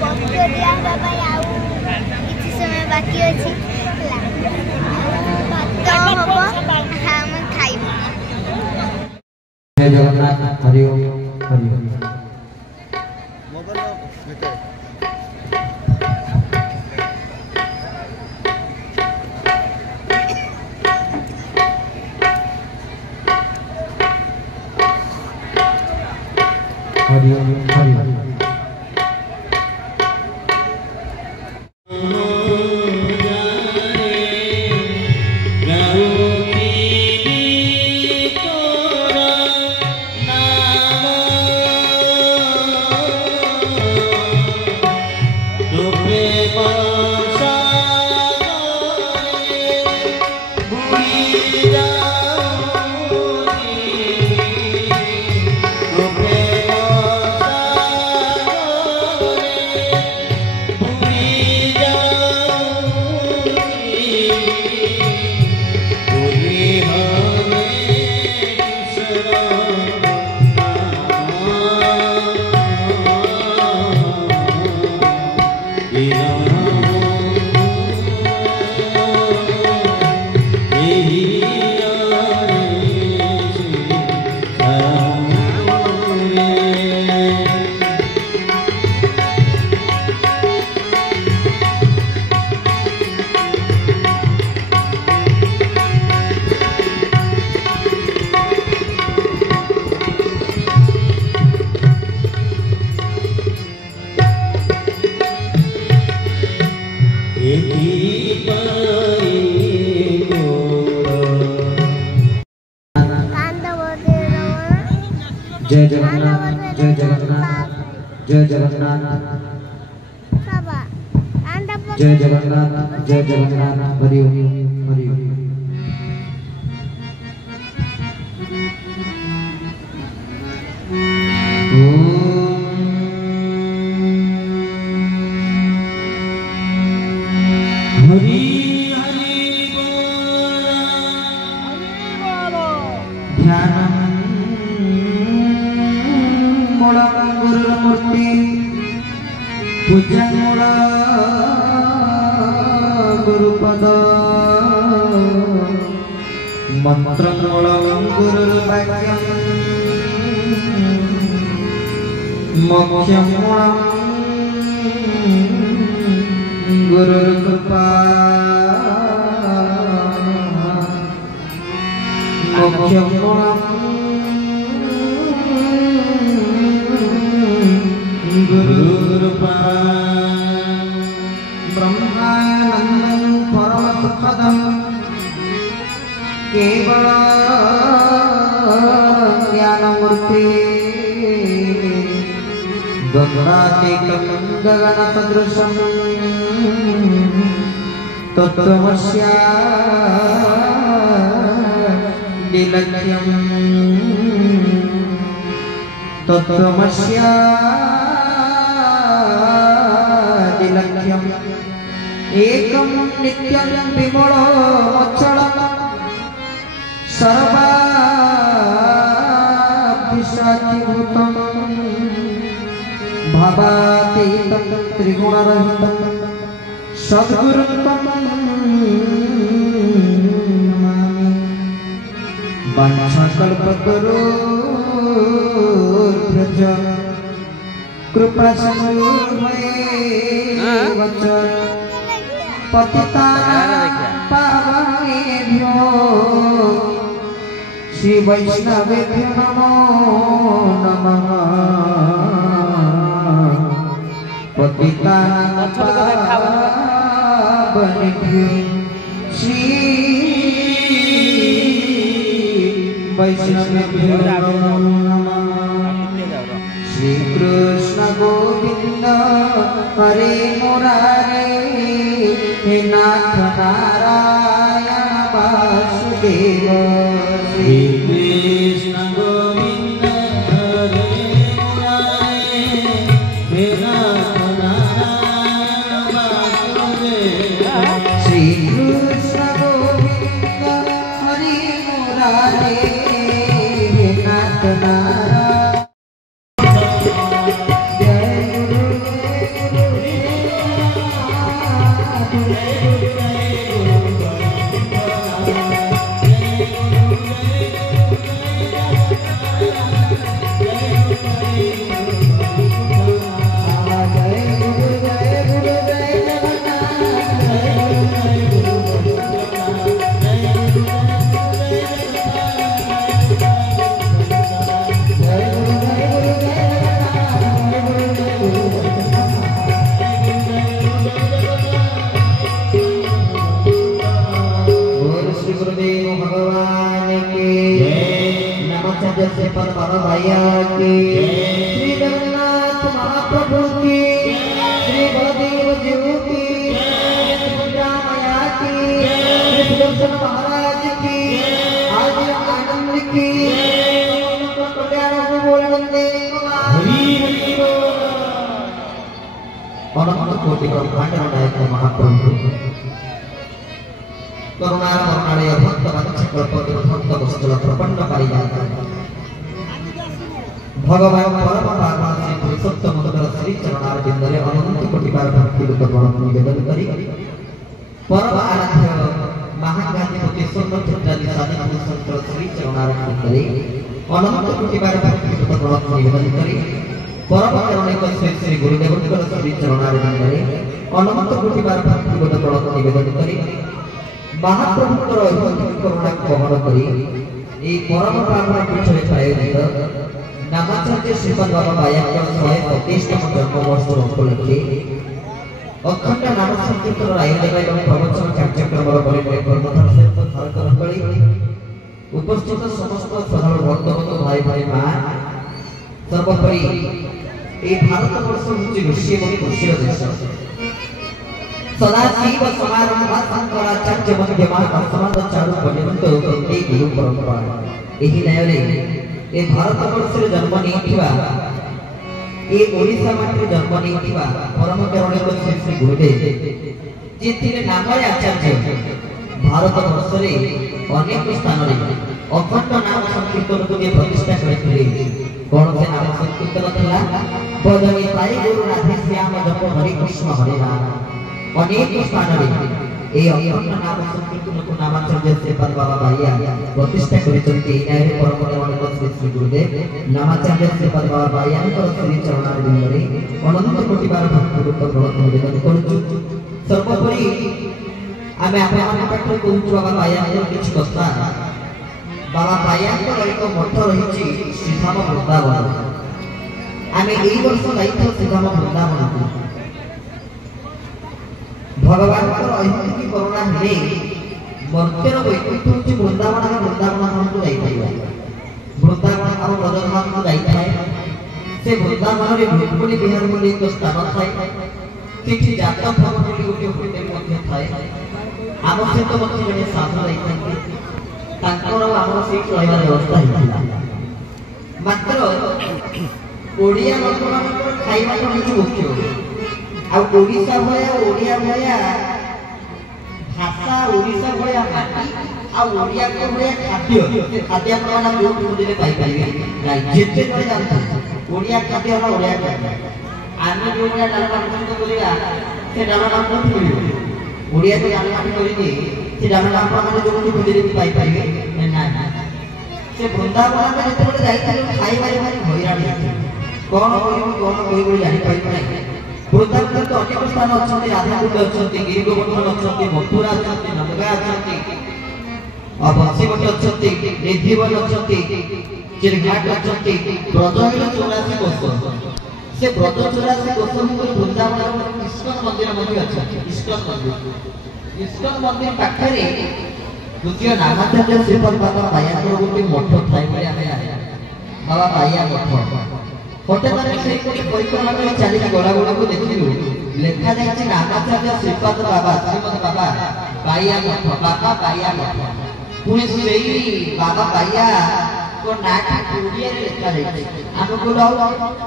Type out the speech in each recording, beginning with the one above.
ପବିତ୍ର ଦିଆ ହେବା ପାଇଁ ଆଉ କିଛି ସମୟ ବାକି ଅଛି ହେଲା। ଭାତ ହବ ଆମେ ଖାଇବୁ। जय जगन्नाथ। हरि ओम हरि ओम। हरि ओम हरि ओम। जय जगन्नाथ जय जगन्नाथ जय जगन्नाथ जय जगन्नाथ जय जगन्नाथ। हरि ओम हरि ओम। पूजन गुरुपद मंत्र गुरुर्वाक्यम मोक्षम गुरुर्कृपा मोक्षम गुरुर्कृपा ब्रह्मानंदं परम सुखदं केवल ज्ञानमूर्ति गगनातीतं गगनसदृशं तत्त्वमस्यादिलक्ष्यं तत्त्वमस्यादिलक्ष्यम् एकं नित्यं विमलोऽचलं सर्वाभिषाचिभूतं भावातीतं त्रिगुणरहितं सद्गुरुं नमामि। वाञ्छाकल्पतरुभ्यश्च कृपासिन्धुभ्येव च पतितानां पावनेभ्यो श्री वैष्णवेभ्यो नमो नमः। पतितानां पावनेभ्यो श्री वैष्णवेभ्यो नमो नमः। श्री कृष्ण गोविंद हरे मुरारे हे नाथ नारायण वासुदेव। श्री कृष्ण गोविंद हरे मुरारे हे नाथ नारायण वासुदेव। श्री कृष्ण गोविंद हरे मुरारे हे नाथ नारायण। जय गुरु से पर बाबा भैया की श्री जगन्नाथ महाप्रभु की श्री बलदेव जीव की सुभद्रा मैया की श्री सुदर्शन महाराज की आदि आनंद की कल्याण को बोल वंदे अनंत कोटि ब्रह्मांड नायक महाप्रभु करुणा करुणालय भक्त वत्स कल्पतरु भक्त वत्सल प्रपन्न पारिजात भगवान परम पावन श्री पुरुषोत्तम श्री चरणार बिंदरे अनंत कोटि बार भक्ति रूप प्रणव निवेदन करी परम आराध्य महागाधिपति स्वर्णचंद्रादि साधि पुरुषोत्तम श्री चरणार बिंदरे अनंत कोटि बार भक्ति रूप प्रणव निवेदन करी परम करुणिक श्री श्री गुरुदेव श्री चरणार बिंदरे अनंत कोटि बार भक्ति रूप प्रणव निवेदन करी महाप्रभुଙ୍କର ଐଶ୍ୱରିକ କରୁଣାକୁ ବହନ କରି ଏହି ପରମ ପାବନ ପୀଠରେ ଆୟୋଜିତ ନାମାଚାର୍ଯ୍ୟ ଶ୍ରୀପାଦ ବାବା ବାୟାଙ୍କର 127ତମ ଜନ୍ମବର୍ଷର ଉପଲକ୍ଷେ ଅଖଣ୍ଡ ନାମ ସଂକୀର୍ତ୍ତନର ଆୟୋଜନ ଏବଂ ପ୍ରବଚନ କାର୍ଯ୍ୟକ୍ରମର ପରିପ୍ରେକ୍ଷୀରେ ଭାରତର କଳି ଉପସ୍ଥିତ ସମସ୍ତ ଶ୍ରଦ୍ଧାଳୁ ଭକ୍ତବନ୍ଧୁ ଭାଇ ଭାଇ ମା ସର୍ବୋପରି ଏହି ଭାରତବର୍ଷ ହେଉଛି ଋଷି ଏବଂ ଋଷିର ଦେଶ सदाशिव समारंभ शंकराचार्य मध्यमा समाज चारु पर्यंत वंदे गुरु परंपरा एही नयरे ए भारत वर्ष रे जन्म नेथिबा ए ओडिसा माटी जन्म नेथिबा परम करुणिक श्री श्री गुरुदेव जेथिरे नामरे आचार्य भारत वर्ष रे अनेक स्थान रे अखंड नाम संकीर्तन को प्रतिष्ठा करथिले कोन से नाम संकीर्तन थिला बदनी पाई गुरु राधे श्याम जप हरि कृष्ण हरे राम अनेक स्थान रे ए अखंड नाम संकीर्तन को नामाचार्य श्रीपाद बाबा बाया प्रतिष्ठा करिसंती एनारे परम करुणिक श्री श्री गुरुदेव नामाचार्य श्रीपाद बाबा बायाଙ୍କର श्री चरणार बिंदरे अनंत कोटि बार भक्ति रूप प्रणव निवेदन करूछु सर्वोपरि आमे आपन पाठरे कहूछु बाबा बायाଙ୍କର किछ कथा बाबा बायाଙ୍କର एक मठ रहिछि श्रीधाम वृंदावन आमे एई वर्ष जाइतो श्रीधाम वृंदावन भगवान ऐतिहासिक करुणा हेले मर्त्यर वैकुंठ होची वृंदावन धाम को जाई पाइबा वृंदावन और ब्रजधाम को जाई थाए से वृंदावन रे भूतपुरी बिहार बोली एक स्थान थाए सेठी जात फल बोली गोटे होटल मध्ये थाए आवश्यक मत जने साधु जाई थाए तांकर आमर सीट रहबा व्यवस्था हिला मात्र ओडिया लोकମାନଙ୍କର ଖାଇବା ହେଉଛି ମୁଖ୍ୟ आ ओडिसा भया ओडिया भया भाषा ओडिसा भया माटी आ ओडिया को भया खाद्य खाद्य प्रमाण बहुत बुझले पाई पाइबे जेते जणे जानत ओडिया खाद्य होला ओडिया खाद्य आमे ओडिया डालमा पसंद करिया से डालमा कोठी मिलियो ओडिया को डालमा करिदे से डालमा प्रमाण जो बुझले पाई पाइबे ना से वृंदावन में जेते जाई ताले खाई भारी भइराणी कोन कोई जानि पाइबे नै वृंदावन तो अनेक स्थान अच्छे राधाकुंड अच्छे गिरी गोवर्धन अच्छे मथुरा अच्छे नंगा अच्छे बंशीवटी अच्छे निधिवन अच्छे चिरघाट अच्छे ब्रज 84 कोष से ब्रज 84 कोष वृंदावन इस्कन मंदिर अच्छे इस्कन मंदिर पाखरे द्वितीय नामाचार्य श्रीपाद बाबा बायाଙ୍କର गोटे मठ थाए बाबा बाया मठ हठात से परिक्रमा कर चली गला को देखिलु लेखा जाय नामाचार्य श्रीपाद बाबा श्रीमद बाबा बाया मठ बाबा बाया मठ पुणे सेही बाबा बाया को नाटा ओडिया रे लेखा जाय हमको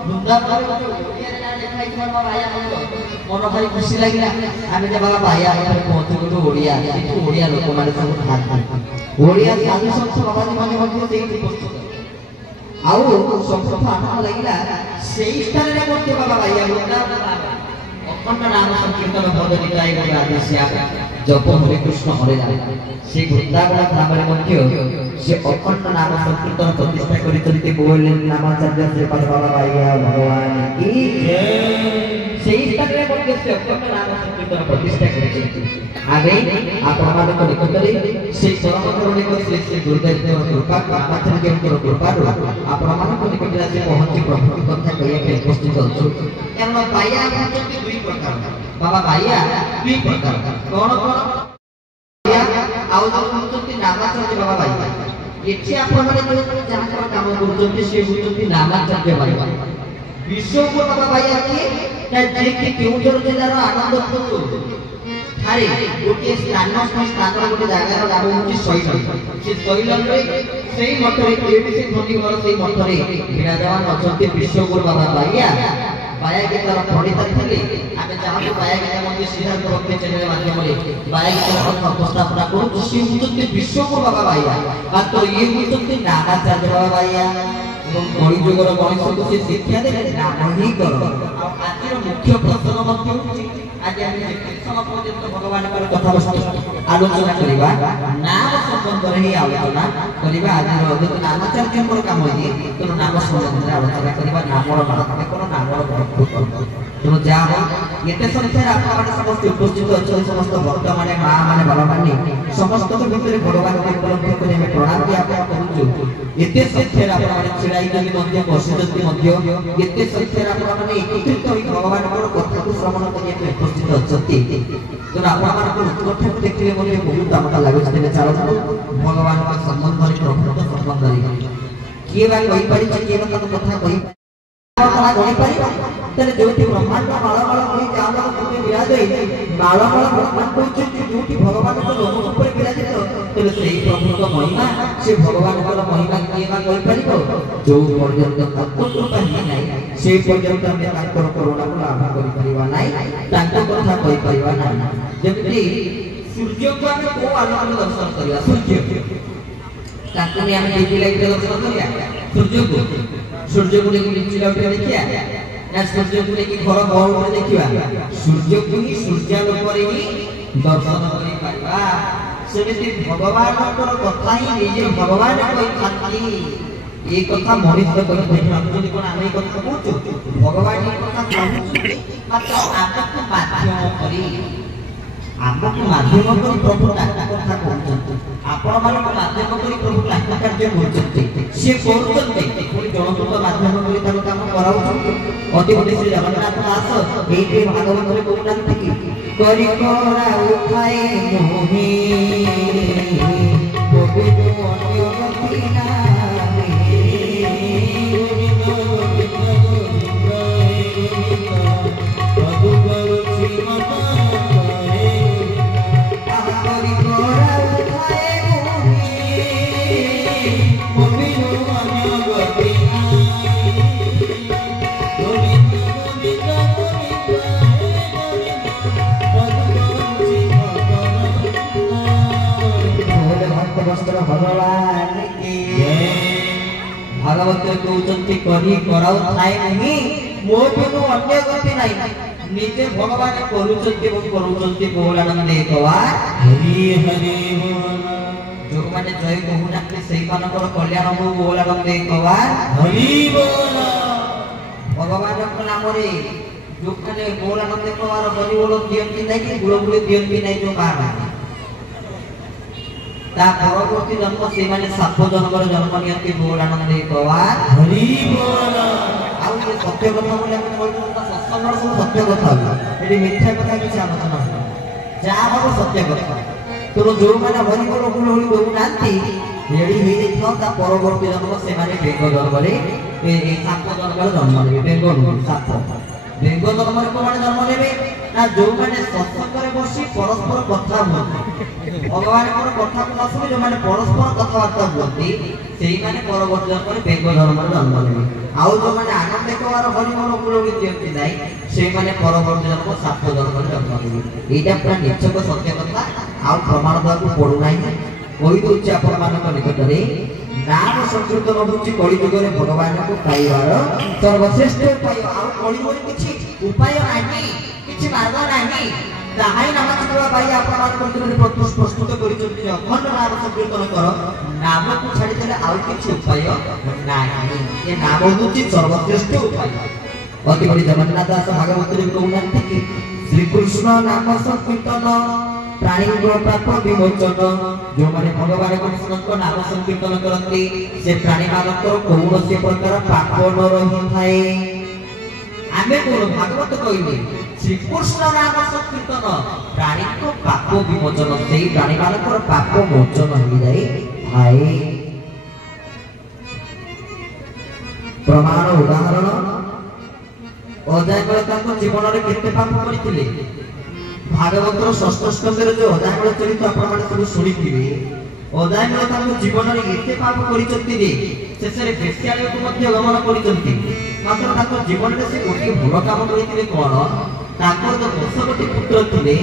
वृंदावन ओडिया रे लेखा है बाबा बाया मठ मन भारी खुशी लागिला आमे जे बाबा बाया मठ पहुंचु तो ओडिया ओडिया लोक माने सब खात ओडिया साधु संत बाबा जी माने मध्ये सेही उपस्थित आउ संप्रथा आनंद लागिला सेही स्थान रे मध्य बाबा बाया वृंदावन अखंड नाम संकीर्तन पद निकाय बोले आदेश जप हरे कृष्ण हरे राम से वृंदावन धाम रे मध्य से अखंड नाम संकीर्तन प्रतिष्ठा करितंती बोले नामाचार्य श्री बाबा भाईया भगवान की जय से स्थान रे मध्य से अखंड नाम संकीर्तन प्रतिष्ठा करितंती आगे आपण मान को निकटरे से परम करुणे को श्री श्री गुरुदेव देव कृपा नामाचार्य के कृपा आपण मान को निकटरे से पहुंची प्रभु की कथा कहिया के उपस्थित होछु एम भाईया होचंती दुई प्रकार बाबा भाईया दुई प्रकार कोन कोन आउ होचंती नामाचार्य बाबा भाईया एठी आपण माने जो जहां काम करूचंती से होचंती नामाचार्य भाईया विश्व को बाबा भाईया की जे कि केउझर जिल्लार आनंदपुर थारे गोटे स्थान गोटे जगार नाम हूँ शैलम से शैलम से मठरे से धनी घर से मठरे विराजमान अच्छा विश्वगुरु बाबा बाया बाया गीतार पंडित थे आम चाहूँ बाया गीता मध्य सिद्धार्थ भक्ति चैनल माध्यम बाया गीतार उपस्थापना करूँ सी हूँ विश्वगुरु बाबा बाया मात्र ये हूँ नामाचार्य बाबा बाया कली जुगर मनुष्य को से शिक्षा दे नाम ही कर आज मुख्य प्रश्न आज भगवान कथा आलोचना करवा नाम संबंध में आलोचना करवा आज नामाचार्य काम है तो नाम संबंध में आलोचना करवा नामर महात्म्य कौन नामर तेणु जहाँ ये संख्यार आप समस्त उपस्थित अच्छा समस्त भक्त मैंने माँ मैंने बाबा मैंने समस्त भितर भगवान को उपलब्ध कर प्रणाम ज्ञापन करूँ एते संख्यार आप छिड़ाई बसित एते संख्यार आप एकत्रित हो भगवान कथा को श्रवण करने उपस्थित अच्छा तेणु आप उत्कट देखिए मुझे बहुत दामटा लगे चलो भगवान का संबंध प्रभु संबंध किए किए कथा कही जो ब्रह्मांड मालमाल विराज मालमाल ब्रह्मांड जो भगवान लोक विराजित तेज से प्रभु महिमा से भगवान महिमा किए जो पर्यंत कृपा ही ना से पर्यंत करुणा को लाभ कथा जमी सूर्य को आम को आलोक दर्शन करवा सूर्य दर्शन करवा सूर्य को देखिया ना सूर्य को लेकिन घर बहुत देखिया सूर्य को ही सूर्यालोक ही दर्शन करि पाइबा सेमिति भगवान कथा ही निजे भगवान कहि ये कथा मनुष्य कहि हम जदि कोन आमे कथा कहू भगवान ये कथा कहू मात्र आपको माध्यम करी आपको माध्यम करी प्रभु कथा कहू आपण मान माध्यम करी प्रभु कार्य करछथि से करछथि कोई जनता माध्यम करी तार काम कराउ अति बड़ी श्री जगन्नाथ दास एते भागवत रे कहउनांती कि करी करा उठाए मोहि गोविंद अन्य गति नामे भगवान की भागवत कहउचंती करी कराउ थाए नहीं मो बिनु अन्य गति नहीं निजे भगवान करूचंती वो करूचंती बोलानंद एकवा हरि हरि जो माने जय कहूना के सही मानकर कल्याण हो बोलानंद एकवा हरि बोल भगवान को नाम रे जो माने बोलानंद एकवा बलि बोल दियंती नहीं कि गुलगुली दियंती नहीं जो बाबा ता परवर्ती जन्म से माने साप जन्मर जन्म नियंती बोलानंद एकवा हरि बोल आ ये सत्य कथा बोले हम बोलतो सत्संग सब सत्य कथा एडी मिथ्या कथा किछ आलोचना जा हो सत्य कथा तो जो माने हरि बोल बोल होली दो नांती रेडी हे देखो ता परवर्ती जन्म से माने बेंग जन्म रे ए साप जन्मर जन्म ले बेंग साप बेंग जन्म रे को माने जन्म लेबे ना जो माने सत्संग रे बसी परस्पर कथा होते भगवान को कथा को सुनि जो माने परस्पर कथावार्ता होती सेही माने परवर्ती जन्म रे बेंग जन्म रे जन्म लेबे आउ जो माने आनंद एकवार हरि बोल बोल दियंती नाही से माने परवर्ती जन्म साप जन्म रे जन्म लेबे एटा पूरा निश्चय सत्य कथा आउ प्रमाण दवा को पडु नाही कोई दोचे आपण मान को निकट रे नाम संकीर्तन होची कली जुग रे भगवान को पाइबार सर्वश्रेष्ठ उपाय आउ कली मोर किछि उपाय नाही କିଛି ମାର୍ଗ ନାହିଁ ତାହାই ନାମ ଭାଇ ଆପଣ ପ୍ରସ୍ତୁତ କରିଛନ୍ତି ଅଖଣ୍ଡ ନାମ ସଂକୀର୍ତ୍ତନ କର ନାମକୁ ଛାଡ଼ିଦେଲେ ଆଉ କିଛି ଉପାୟ ନାହିଁ ଏ ନାମ ହେଉଛି ସର୍ବଶ୍ରେଷ୍ଠ ଉପାୟ ଅତି ବଡ଼ି ଜଗନ୍ନାଥ ଦାସ ଭାଗବତରେ କହୁନାହାନ୍ତି କି ଶ୍ରୀକୃଷ୍ଣ ନାମ ସଂକୀର୍ତ୍ତନ ପ୍ରାଣୀଙ୍କ ପାପ ବିମୋଚନ ଯେଉଁମାନେ ଭଗବାନ କୃଷ୍ଣଙ୍କ ନାମ ସଂକୀର୍ତ୍ତନ କରନ୍ତି ସେ ପ୍ରାଣୀମାନଙ୍କର କୌଣସି ପ୍ରକାର ପାପ ନ ରହିଥାଏ ଆମେ କଣ ଭାଗବତ କହିଲେ ଶ୍ରୀକୃଷ୍ଣ ନାମ ସଂକୀର୍ତ୍ତନ ପ୍ରାଣୀଙ୍କ ପାପ ବିମୋଚନ ସେଇ ପ୍ରାଣୀମାନଙ୍କର ପାପ ମୋଚନ ହୋଇଯାଇଥାଏ ପ୍ରମାଣ ଉଦାହରଣ ଅଜାୟମଳ ତାଙ୍କ ଜୀବନରେ କେତେ ପାପ କରିଥିଲେ ଭାଗବତର ଷଷ୍ଠ ସ୍କନ୍ଧରେ ଯୋଉ ଅଜାୟମଳ ଚରିତ ଆପଣମାନେ ସବୁ ଶୁଣିଥିବେ ଅଜାୟମଳ ତାଙ୍କ ଜୀବନରେ ଏତେ ପାପ କରିଛନ୍ତି ଯେ ଶେଷରେ ବେଶ୍ୟାଳୟକୁ ମଧ୍ୟ ଗମନ କରିଛନ୍ତି ମାତ୍ର ତାଙ୍କ ଜୀବନରେ ସେ ଗୋଟିଏ ଭଲ କାମ କରିଥିଲେ କଣ ତାଙ୍କର ଯୋଉ 10 ପୁତ୍ର ଥିଲେ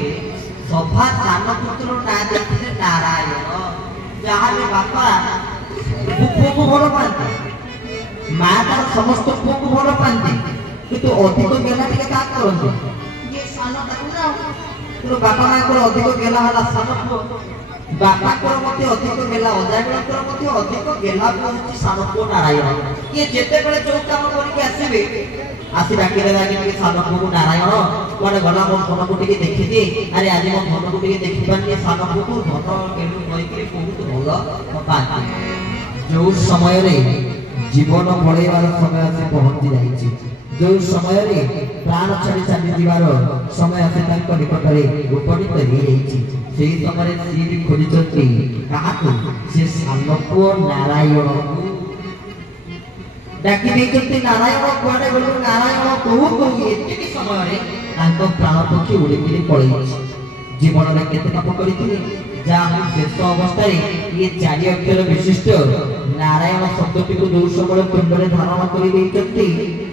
ସଭା ସାନ ପୁତ୍ରର ନାଁ ଦେଇଥିଲେ ନାରାୟଣ ଯାହାଲେ ବାପା ପୁଅକୁ ଭଲ ପାଆନ୍ତି ମା ତାର ସମସ୍ତ ପୁଅକୁ ଭଲ ପାଆନ୍ତି କିନ୍ତୁ ଅଧିକ ଗେଲା ଟିକେ କାହା କରନ୍ତି ଯିଏ ସାନ ତାକୁ ନା କିନ୍ତୁ ବାପା ମାଙ୍କର ଅଧିକ ଗେଲା ହେଲା ସାନ ପୁଅ ବାପାଙ୍କର ମଧ୍ୟ ଅଧିକ ଗେଲା ଅଜାୟମଳଙ୍କର ମଧ୍ୟ ଅଧିକ ଗେଲା ପୁଅ ହେଉଛି ସାନ ପୁଅ ନାରାୟଣ ଇଏ ଯେତେବେଳେ ଯୋଉ କାମ କରିକି ଆସିବେ ଆସି ଡାକିଦେବେ ଆଜି ଟିକେ ସାନ ପୁଅକୁ ନାରାୟଣ କୁଆଡ଼େ ଗଲା ମୋ ଧନକୁ ଟିକେ ଦେଖିଦିଏ ଆରେ ଆଜି ମୋ ଧନକୁ ଟିକେ ଦେଖିପାରୁନି ସାନ ପୁଅକୁ ଧନ କେଣୁ କହିକିରି ବହୁତ ଭଲ ପାଆନ୍ତି ଯୋଉ ସମୟରେ ଜୀବନ ପଳେଇବାର ସମୟ ଆସି ପହଞ୍ଚି ଯାଇଛି ଯୋଉ ସମୟରେ ପ୍ରାଣ ଛାଡ଼ି ଚାଲିଯିବାର ସମୟ ଆସି ତାଙ୍କ ନିକଟରେ ଉପନୀତ ହେଇଯାଇଛି ସେହି ସମୟରେ ସିଏ ବି ଖୋଜିଛନ୍ତି କାହାକୁ ସେ ସାନ ପୁଅ ନାରାୟଣକୁ ଡାକି ଦେଇଛନ୍ତି ନାରାୟଣ କୁଆଡ଼େ ଗଲୁ ନାରାୟଣ କହୁ କହୁ ଏତିକି ସମୟରେ ତାଙ୍କ ପ୍ରାଣ ପକ୍ଷୀ ଉଡ଼ିକିରି ପଳେଇଛି ଜୀବନରେ କେତେ ପାପ କରିଥିଲେ ଯାହା ଶେଷ ଅବସ୍ଥାରେ ଇଏ 4 ଅକ୍ଷର ବିଶିଷ୍ଟ ନାରାୟଣ ଶବ୍ଦଟିକୁ ଯୋଉ ସମୟ ତୁଣ୍ଡରେ ଧାରଣ କରି ଦେଇଛନ୍ତି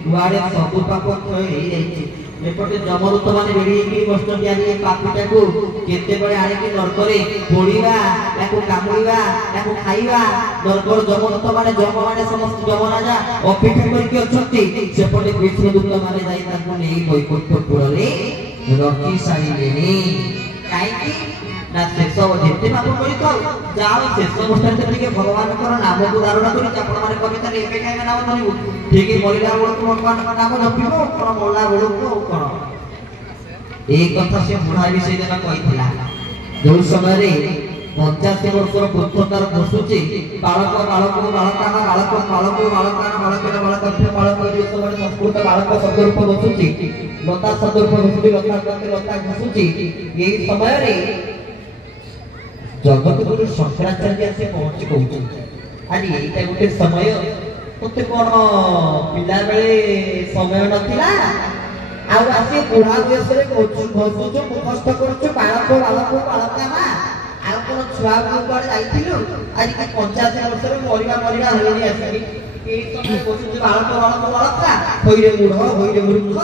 କୁଆଡ଼େ ସବୁ ପାପ କ୍ଷୟ ହେଇଯାଇଛି ଏପଟେ ଯମଦୂତ ମାନେ ରେଡି ହେଇକି ବସିଛନ୍ତି ଆଜି ଏ ପାପୀଟାକୁ କେତେବେଳେ ଆଣିକି ନର୍କରେ ପୋଡ଼ିବା ତାକୁ କାମୁଡ଼ିବା ତାକୁ ଖାଇବା ନର୍କର ଯମଦୂତ ମାନେ ଯମମାନେ ସମସ୍ତ ଯମରାଜା ଅପେକ୍ଷା କରିକି ଅଛନ୍ତି ସେପଟେ ବିଷ୍ଣୁଦୂତ ମାନେ ଯାଇ ତାଙ୍କୁ ନେଇ ବୈକୁଣ୍ଠପୁରରେ ରଖି ସାରିଲେଣି କାହିଁକି ନା ଶେଷ ଯେତେ ପାପ କରିଥାଉ ଯାହା ଶେଷ ଅବସ୍ଥାରେ ଟିକେ ଭଗବାନଙ୍କର ନାମକୁ ଧାରଣ କରିଛି ଆପଣମାନେ କବିତାରେ ଏବେ କାହିଁକି ନାମ ଧରିବୁ ଠିକ ମରିଲା ବେଳକୁ ଭଗବାନଙ୍କ ନାମ ଜପିବ କଣ ମଲା ବେଳକୁ ଆଉ କଣ এই কথা সে বুড়া ବି ସେଇଦିନ କହିଥିଲା ଯୋଉ ସମୟରେ 85 ବର୍ଷର ବୃଦ୍ଧ ତାର ବସୁଛି ବାଳକ ବାଳକ ବାଳକାନ ବାଳକ ବାଳକ ବାଳକାନ ବାଳକର ବାଳକ ବାଳକ ଏ ସମୟରେ ସଂସ୍କୃତ ବାଳକ ଶବ୍ଦରୂପ ବସୁଛି ଲତା ଶବ୍ଦରୂପ ବସୁଛି ଲତା ଘସୁଛି এই ସମୟରେ ଜଗତଗୁରୁ ଶଙ୍କରାଚାର୍ଯ୍ୟ ଆସି ପହଞ୍ଚି କହୁଛନ୍ତି ଆଜି ଏଇଟା ଗୋଟେ ସମୟ ତତେ କଣ ପିଲାବେଳେ ସମୟ ନଥିଲା ଆଉ ଆସି ବୁଢା ବୟସରେ ଘସୁଛୁ ମୁଖସ୍ଥ କରୁଛୁ ବାଳକ ବାଳକ ବାଳକା ମା ଆଉ କଣ ଛୁଆ କୁଆଡେ ଯାଇଥିଲୁ ଆଜି 85 ବର୍ଷରେ ମରିବା ହେଇନି ଆସିକି এই সময় বসুছে বালক বালক বালকা হইরে মূর্খ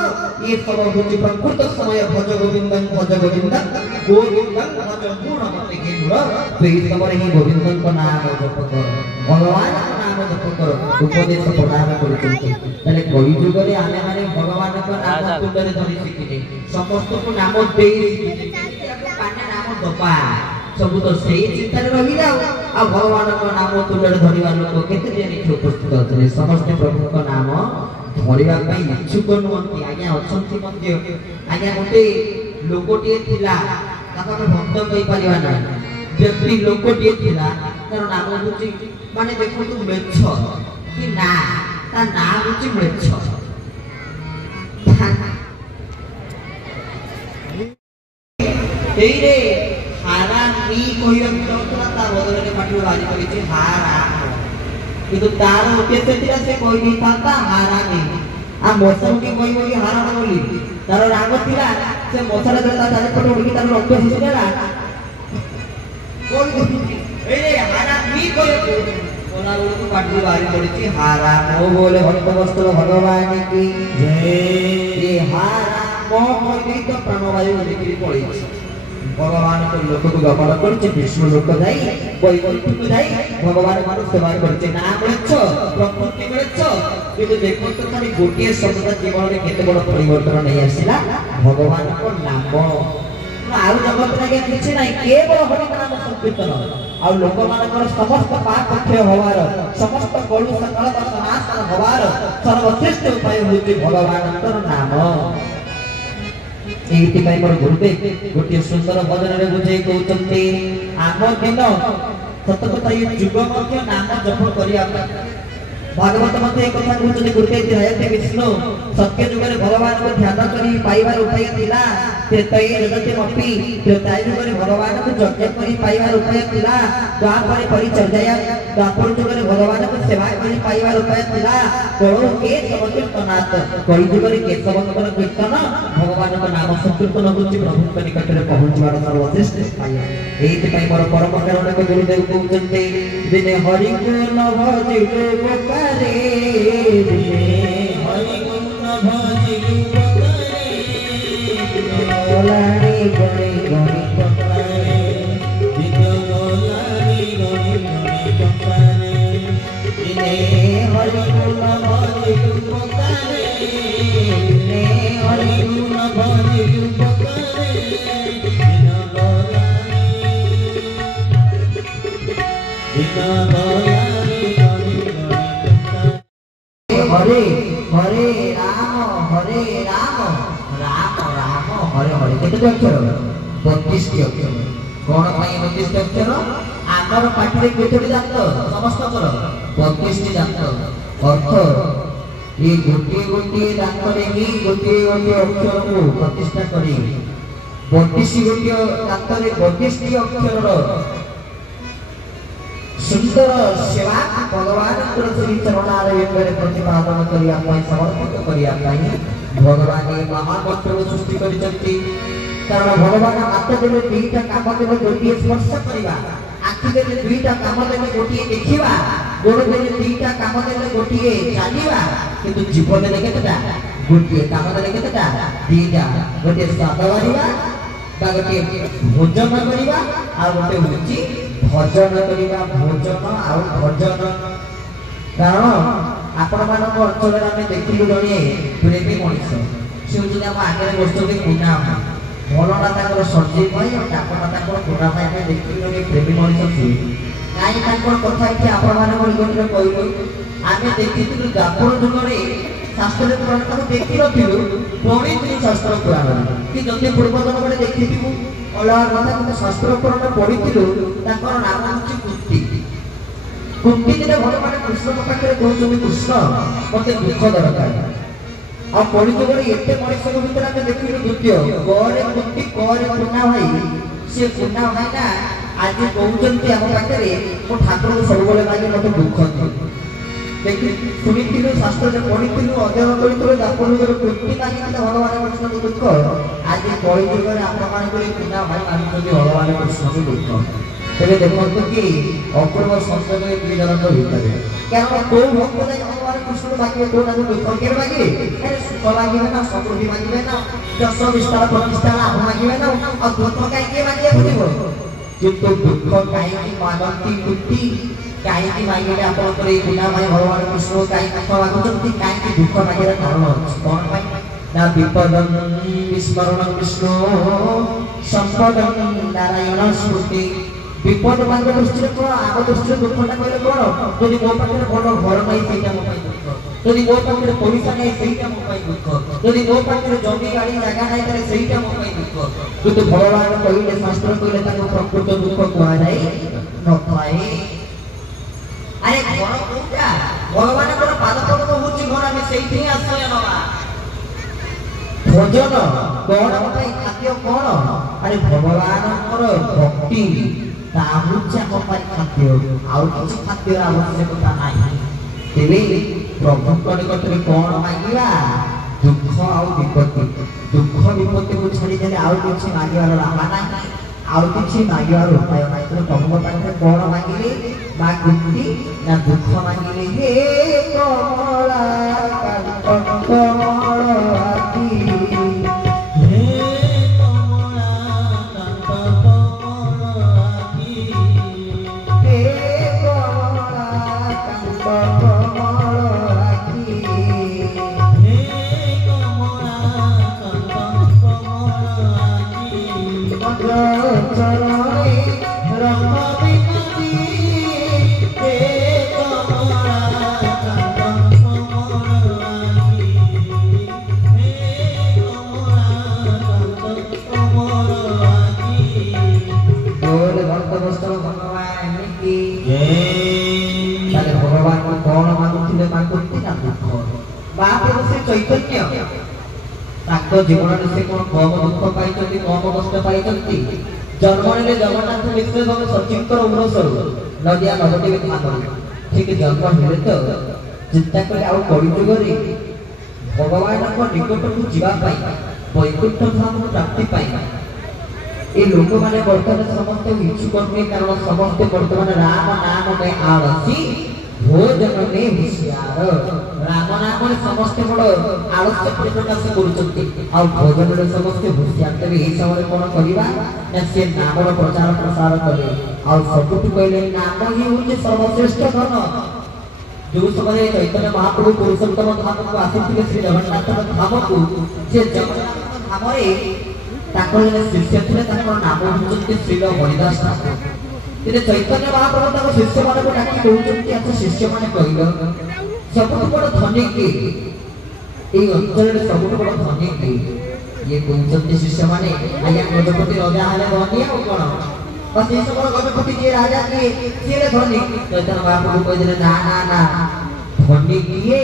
এই সময় হচ্ছে প্রকৃত সময় ভজ গোবিন্দং ভজ গোবিন্দং ভজ গুণমতে গেন্দ্র এই সময় হি গোবিন্দଙ୍କ নাম জপ কর ভগবানଙ୍କ নাম জপ কর উপদেশ প্রদান କରୁଛନ୍ତି তাহলে কলি যুগরে ଆମେ মানে ভগবানଙ୍କ নাম তুଣ୍ଡରେ ଧରି ଶିଖିଲେ ସମସ୍ତଙ୍କୁ ନାମ ଦେଇ ଶିଖିଲେ କାନେ ନାମ ଦବା ସବୁ ତ ସେଇ ଚିନ୍ତାରେ ରହିଯାଉ ଆଉ ଭଗବାନଙ୍କ ନାମ ତୁଣ୍ଡରେ ଧରିବା ଲୋକ କେତେ ଜଣ ଉପସ୍ଥିତ ଅଛନ୍ତି ସମସ୍ତେ ପ୍ରଭୁଙ୍କ ନାମ ଧରିବା ପାଇଁ ଇଚ୍ଛୁକ ନୁହନ୍ତି ଆଜ୍ଞା ଅଛନ୍ତି ମଧ୍ୟ ଆଜ୍ଞା ଗୋଟେ ଲୋକଟିଏ ଥିଲା ତାକୁ ଆମେ ଭକ୍ତ କହିପାରିବା ନାହିଁ ବ୍ୟକ୍ତି ଲୋକଟିଏ ଥିଲା ତାର ନାମ ହେଉଛି ମାନେ ଦେଖନ୍ତୁ ମେଛ କି ନା ତା ନାଁ ହେଉଛି ମେଛ ଏଇରେ ହାରାମି କହିବାକୁ ଚାହୁଁଥିଲା ତା ବଦଳରେ ପାଟିରୁ ବାଜି କରିଛି ହାରାମ କିନ୍ତୁ ତାର ଉଦ୍ଦେଶ୍ୟ ଥିଲା ସେ କହିଦେଇଥାନ୍ତା ହାରାମି ଆଉ ମଶାକୁ କହିବ କି ହାରାମ ବୋଲି ତାର ରାଗ ଥିଲା ସେ ମଶାଟା ତା ଚାରିପଟେ ଉଡ଼ିକି ତାର ରକ୍ତ ଶୋଷିଦେଲା ଏଇରେ ହାରାମି କହିବାକୁ ଗଲା ବେଳକୁ ପାଟିରୁ ବାହାରି ପଡ଼ିଛି ହାରାମ ବୋଲେ ଭକ୍ତ ବସ୍ତ୍ର ଭଗବାନ କି ଜୟ ହାରାମ କହିଦେଇ ତ ପ୍ରାଣବାୟୁ ଉଡ଼ିକିରି ପଳେଇଛି भगवान को लोक को गमन करछे विष्णु लोक जाई वैकुंठ को जाई भगवान को सेवा करछे ना मिलछ प्रकृति मिलछ किंतु देखो तो खाली गोटे शब्द जीवन में केते बड़ परिवर्तन नहीं आसिला भगवान को नाम आउ जगत लगे किछि नाही केवल हरि नाम संकीर्तन आ लोक मानकर समस्त पाप क्षय होवार समस्त कलु सकल नाश होवार सर्वश्रेष्ठ उपाय होती भगवानकर नाम एति पई मोर गुरुदेव गोटे सुंदर भजन रे बुझे कहउतंती आम दिन सतकथा ये जुग मध्य नाम जप करिया भागवत मध्य एक कथा कहउतंती गुरुदेव ध्यायते विष्णु सत्य जुग रे भगवान को ध्यान करी पाइबार उपाय थिला त्रेतय जगते मपि त्रेतय जुग रे भगवान को यज्ञ करी पाइबार उपाय थिला द्वापर परिचर्या द्वापर जुग रे भगवान को सेवा करी पाइबार उपाय थिला करो के कीर्तनात् कई जुग रे केशवंकर कीर्तन भगवान को नाम संकीर्तन होची प्रभु के निकट रे पहुंचवार सर्वश्रेष्ठ उपाय एति पई मोर परम करुणा को गुरुदेव कहउतंती दिने हरि को न भजिले गोपारे दिने हरि को न भजिले गोलारी गणी गणी कपारे विदोलारी गणी गणी कपारे दिने हरि को न भजिले गोपारे दिने हरि को न भजिले गोपारे हरे हरे राम राम राम हरे हरे केते अक्षर 32 टी अक्षर कोन पई 32 टी अक्षर आगर पाठी रे केतोटी दांत समस्त कर 32 टी दांत अर्थ ये गोटी गोटी दांत रे ही गोटी गोटी अक्षर को प्रतिष्ठा करी 32 गोटी दांत रे 32 टी अक्षर रो सुंदर सेवा भगवान श्री चरणारविंद रे प्रतिपादन करिया पई समर्पित करिया पई भगवान ए महामंत्र सृष्टि करिसंती कारण भगवान हाथ देले दुईटा काम देले गोटिए स्पर्श करिवा आखि देले दुईटा काम देले गोटिए देखिवा गोड़ देले दुईटा काम देले गोटिए चालिवा किंतु जीवन देले केतेटा गोटिए काम देले केतेटा दुईटा गोटिए स्वाद करिवा बा गोटिए भोजन करिवा आ गोटे होची भजन करिवा भोजन आ भजन कारण आपण मानक अंचल आम देखिलु जड़े प्रेमी मनीष से हूँ आम आगे बसुँच कुना भलना तर सजी भाई और डाकना कुना भाई देखिलु जड़े प्रेमी मनीष सी कहीं कथा ये आपण मानक कहलु आम देखी द्वापर जुगे शास्त्र पुराण देखी नु पढ़ी शास्त्र पुराण कि जदि पूर्वजन बड़े देखी अलग कथा कि शास्त्र पुराण पढ़ी नाम हूँ कुंती कुंती दिन भगवान कृष्ण पाखे कहते कृष्ण मत दुख दरकार आ पढ़ी जुगे एत मनीष भर आम देखिलु द्वितीय करे कुंती करे कुना भाई सी कुना भाई ना आज कहते आम पाखे मो ठाकुर को सब मागे मत दुख देखी शुणी शास्त्र पढ़ी अध्ययन कर द्वापर जुगे कुंती मागे भगवान कृष्ण को दुख आज कई जुगे आपण कुना भाई मागे भगवान कृष्ण को दुख तेरे देखो कि अपूर्व संसद दुई जन भितर कारण कौ भक्त भगवान कृष्ण मागे कौ ना दुख के मागे सुख मागे ना समृद्धि मागे ना दश विस्तार प्रतिष्ठा लाभ मागे ना और दुख कहीं मागे पड़ो किंतु दुख कहीं मानती कुंती कहीं मागे आप गुना भाई भगवान कृष्ण कहीं दुख मागुंट कहीं दुख मागे कारण अच्छी कौन ना विपदम विस्मरण विष्णु संपदम नारायण स्मृति विपद मान दृष्टि कौन आग दृष्टि दुखटा कहले कौन जदि मो पाखे बड़ घर नहीं सहीटा मो दुख जदि मो पाखे पैसा नहीं सहीटा मो दुख जदि मो पाखे जमी गाड़ी जगह नहीं तेरे सहीटा मो दुख किंतु भगवान कहले शास्त्र कहले प्रकृत दुख कह जाए न थाए अरे घर कोटा भगवान पाद पद हूँ घर आम से आश्रय नवा भोजन कौन खाद्य कौन अरे भगवान भक्ति खाद्य आउ किसी खाद्य आवश्यकता नहीं प्रभु निकट में कौन मांगा दुख आउ विपत्ति दुख विपत्ति को छाड़ी आउ किसी मांगार राहा ना आउ किसी मांगार उपाय ना तो प्रभु पाखे कौन मांगे माँ कुंती ना दुख मांगे हे कमला कमल चैतन्य जीवन से कौन कम दुख पाई कम कष्ट पाई जन्म जगन्नाथ मिश्र भाव सचिव उन्नसर नदिया नगटी ध्यान ठीक जन्म हेले तो चिंता कर कलिजुगे भगवान निकट को जावाई वैकुंठ धाम प्राप्ति ये लोक मैंने बर्तमान समस्त इच्छुक नुहे कारण समस्ते बर्तमान राम नाम में आलसी भोजन में होशियार राम नाम समस्ते बड़ आलस्य प्रकाश कर भोजन में समस्ते होशियार तेरे ये समय कौन करवा ना सी नाम प्रचार प्रसार कले सबुठ कहले नाम ही हूँ सर्वश्रेष्ठ धन जो समय चैतन्य महाप्रभु पुरुषोत्तम धाम को आसी श्री जगन्नाथ धाम को से जगन्नाथ धाम शिष्य थे नाम हूँ श्री हरिदास ठाकुर चैतन्य महाप्रभु शिष्य मान को डाकी कहते अच्छा शिष्य मैंने कहल सब बड़ धनी किए अंचल सब बड़ धनी किए ये कहते शिष्य मैंने आज्ञा गजपति राजा हेले धनी आ कौन से समय गजपति जी राजा किए सी धनी चैतन्य महाप्रभु कहते ना ना ना धनी किए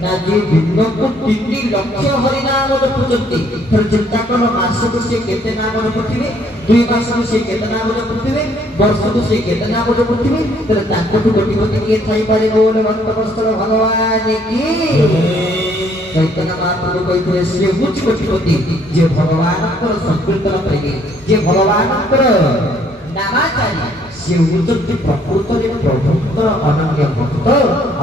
ना जे दिन को 3 लक्ष हरिनाम जपुचंती फिर चिंता कर मास को से केते नाम जपुथिबे 2 मास को से केते नाम जपुथिबे वर्ष को से केते नाम जपुथिबे तर ताको तो कोटिपति के थाई पारे बोले भक्त वस्त्र भगवान की चैतन्य महाप्रभु कहते श्री उच्च कोटिपति जे भगवान कर संकीर्तन करेंगे जे भगवान कर नामाचारी से उच्चति प्रकृत रे प्रभुकर अनन्य भक्त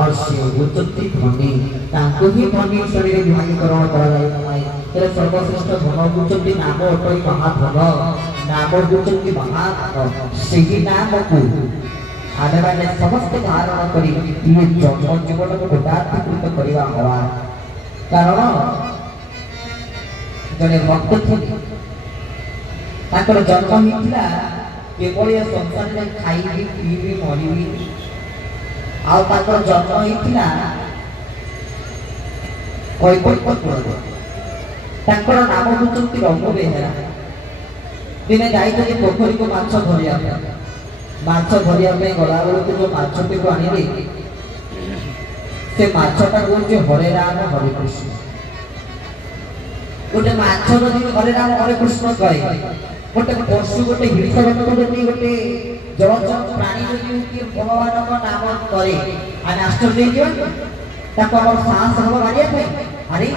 और से उच्चति धनी ताको ही धनी शरीर विभागीकरण करा जाय तेरे सर्वश्रेष्ठ धन उच्चति नाम अटई महाधन नाम उच्चति महा सेही नाम को आने वाले समस्त धारण करी ये जन्म जीवन को गोदार्थिकृत करवा हवा कारण जने भक्त थे ताकर जन्म हितला केवल ये संसार में खाइबी पीबी मरिबी आउ ताकर जन्म होइतिला कैकटपुर ताकर नाम होचंती रंग बेहेरा दिने जाइते पोखरी को माछ धरिया पे गला बेलू जो माछटी को आनिले से माछटा होचे हरे राम हरे कृष्ण गोटे माछ जदि हरे राम हरे कृष्ण कहे गोटे पशु गोटे हिंसा जंतु जदि गोटे जलचर प्राणी जदि भगवान का नाम करे आने आश्चर्य होइबो ताको हमर साहस हबो मारिया पे अरे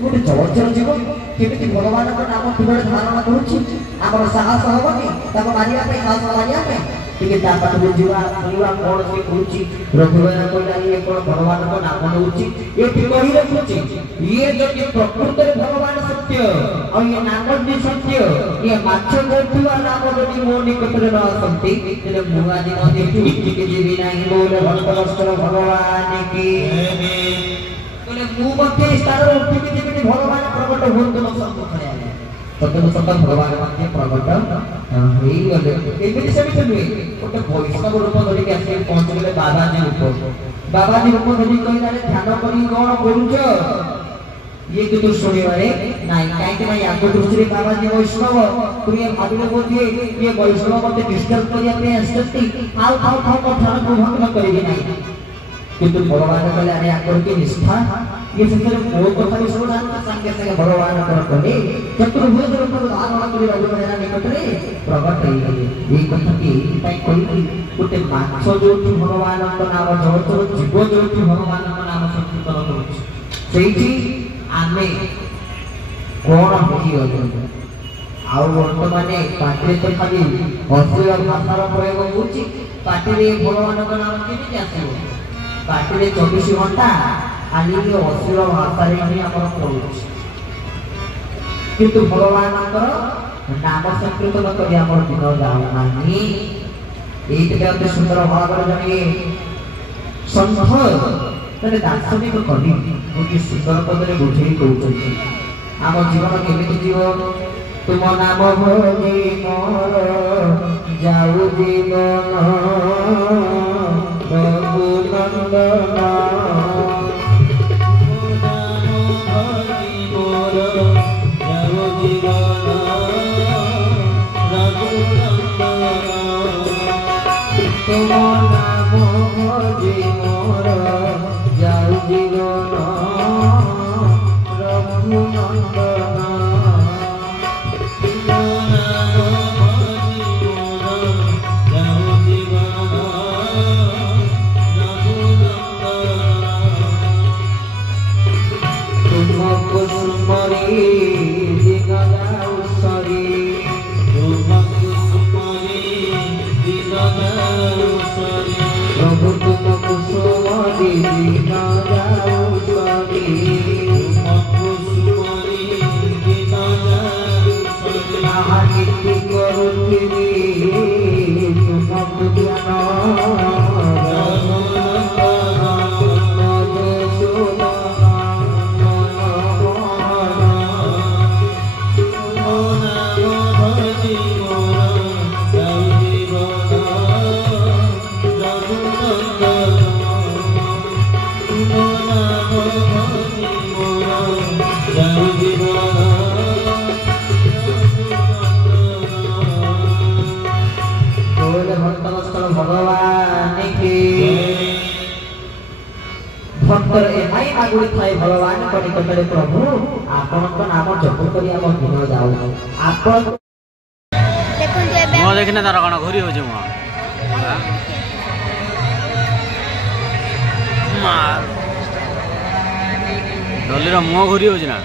गोटे जलचर जीव केमिति भगवान का नाम तुबे धारण करूछि हमर साहस हबोनी ताको मारिया पे साहस मारिया पे ठीक ता पाठ बुझिवा सुनिवा कोन से कहूछि रघुवीर कहला ये कोन भगवान का नाम नउछि ये कहि रखुछि ये जदि प्रकृत रे भगवान सत्य और ये नाम भी सत्य ये माछ गोठुआ नाम जदि मो निकट रे न आसंती तेरे मुआ दिन देखि कि जीवी नाही बोले भक्त भगवान की बोले मु मते स्तर उठि कि जेमिति भगवान प्रकट होत न सम्मुखरे आले सत्य सत्य भगवान मते प्रकट हेई गले एमिति सेमिति नुई गोटे वैष्णव रूप धरि के आसी पहुंच गले बाबाजी रूप धरि कहला रे ध्यान करी कोन करूछ ये कि तू सुनिबारे नाही काई कि नाही आगो दूसरे बाबाजी वैष्णव तू ये भाबिले बोलिए ये वैष्णव मते डिस्टर्ब करिया पे असती आउ ठान को भंग करेगी नहीं किंतु भगवान कहले अरे आकर के निष्ठा ये सिंगर को कथा सुना संगे संगे भगवान कर कहले चतुर्भुज रूप धारण करी रघुवीर निकट रे प्रकट होई ये कथा की ताई कोई गोटे माछ जोठी भगवान का नाम जलचर जीव जोठी भगवान का नाम संकीर्तन करूछि सेठी आमे कोन होई गयो आउ वर्तमाने पाटे तो खाली अश्लील भाषार प्रयोग होछि पाटे रे भगवान का नाम केमिति आसीबो पाटे रे 24 घंटा खाली अश्लील भाषा रे ही हमर पहुंच किंतु भगवान का नाम संकीर्तन करी हमर दिन जाऊ नाही एते अति सुंदर भाव जने संघ तने दार्शनिक कवि गोटे सुंदर पदरे बुझेई कहउछथि आम जीवन केमिति जीव तुम नाम भोगी मोर जाऊ जीवन रघुनंदन तुम नाम भोगी मोर जाऊ जीवन रघुनंदन भक्तर एमाई आगुड़ी थाई भगवान को निकटरे प्रभु आपन को नाम जप करी हम दिन जाऊ आपन देखुन जे मो देखने तार कोन घुरी हो जे मो मार डोली रो मो घुरी हो जे ना